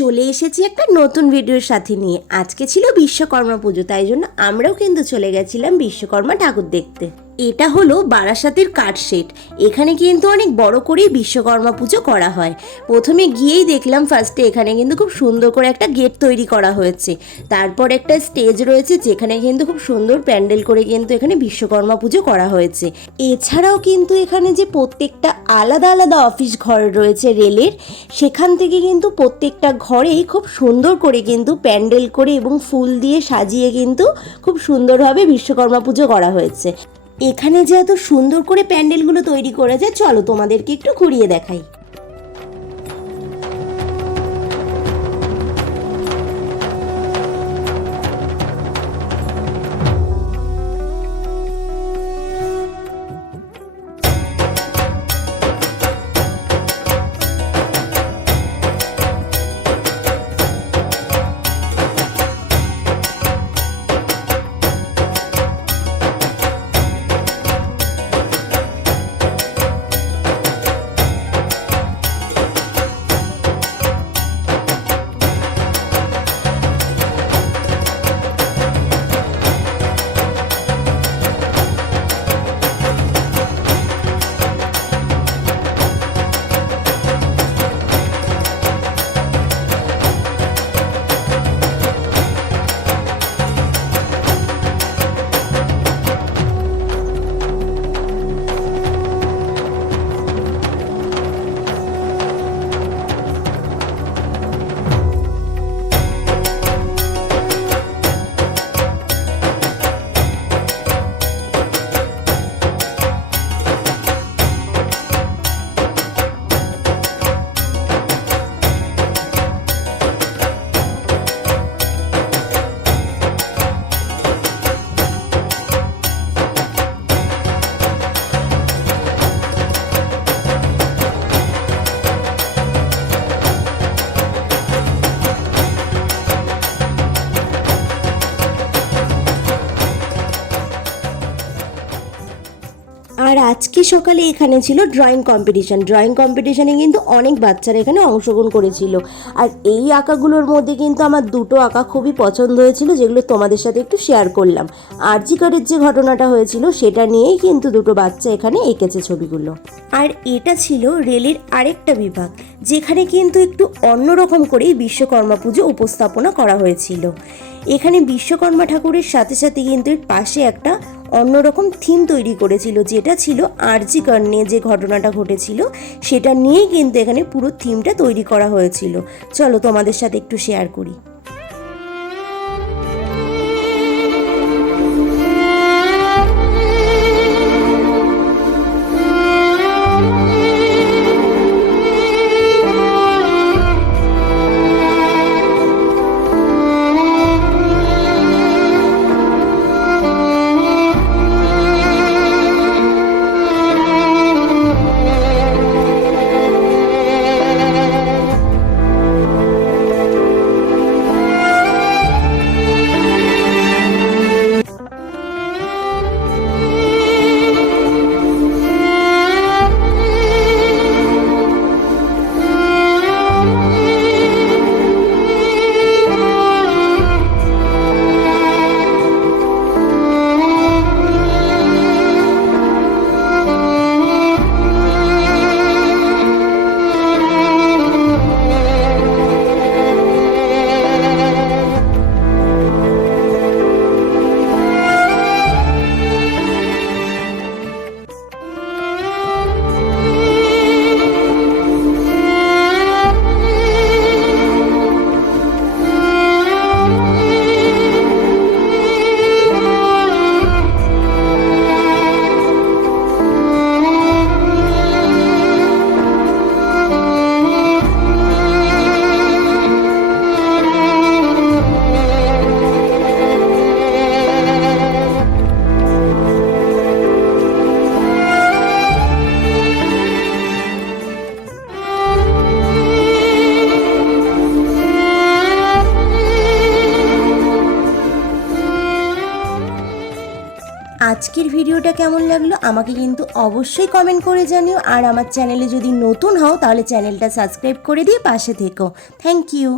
চলে এসেছি একটা নতুন ভিডিওর সাথে নিয়ে। আজকে ছিল বিশ্বকর্মা পুজো, তাই জন্য আমরাও কিন্তু চলে গেছিলাম বিশ্বকর্মা ঠাকুর দেখতে। এটা হলো বারাসাতের কাঠশেড। এখানে কিন্তু অনেক বড় করেই বিশ্বকর্মা পুজো করা হয়। প্রথমে গিয়েই দেখলাম ফার্স্টে এখানে কিন্তু খুব সুন্দর করে একটা গেট তৈরি করা হয়েছে। তারপর একটা স্টেজ রয়েছে যেখানে কিন্তু খুব সুন্দর প্যান্ডেল করে কিন্তু এখানে বিশ্বকর্মা পুজো করা হয়েছে। এছাড়াও কিন্তু এখানে যে প্রত্যেকটা আলাদা আলাদা অফিস ঘর রয়েছে রেলের, সেখান থেকে কিন্তু প্রত্যেকটা ঘরেই খুব সুন্দর করে কিন্তু প্যান্ডেল করে এবং ফুল দিয়ে সাজিয়ে কিন্তু খুব সুন্দরভাবে বিশ্বকর্মা পুজো করা হয়েছে। এখানে যে এত সুন্দর করে প্যান্ডেলগুলো তৈরি করেছে, চলো তোমাদেরকে একটু ঘুরিয়ে দেখাই। আর আজকে সকালে এখানে ছিল ড্রয়িং কম্পিটিশনে কিন্তু অনেক বাচ্চারা এখানে অংশগ্রহণ করেছিল। আর এই আঁকাগুলোর মধ্যে কিন্তু আমার দুটো আঁকা খুবই পছন্দ হয়েছিল, যেগুলো তোমাদের সাথে একটু শেয়ার করলাম। আরজি করের যে ঘটনাটা হয়েছিল সেটা নিয়েই কিন্তু দুটো বাচ্চা এখানে এঁকেছে ছবিগুলো। আর এটা ছিল রেলের আরেকটা বিভাগ, যেখানে কিন্তু একটু অন্যরকম করেই বিশ্বকর্মা পুজো উপস্থাপনা করা হয়েছিল। এখানে বিশ্বকর্মা ঠাকুরের সাথে সাথে কিন্তু এর পাশে একটা অন্যরকম থিম তৈরি করেছিল, যেটা ছিল আরজি কর নিয়ে যে ঘটনাটা ঘটেছিল সেটা নিয়েই কিন্তু এখানে পুরো থিমটা তৈরি করা হয়েছিল। চলো তোমাদের সাথে একটু শেয়ার করি। আজকের ভিডিওটা কেমন লাগলো আমাকে কিন্তু অবশ্যই কমেন্ট করে জানিও। আর আমার চ্যানেলে যদি নতুন হও তাহলে চ্যানেলটা সাবস্ক্রাইব করে দিয়ে পাশে থেকো। Thank you.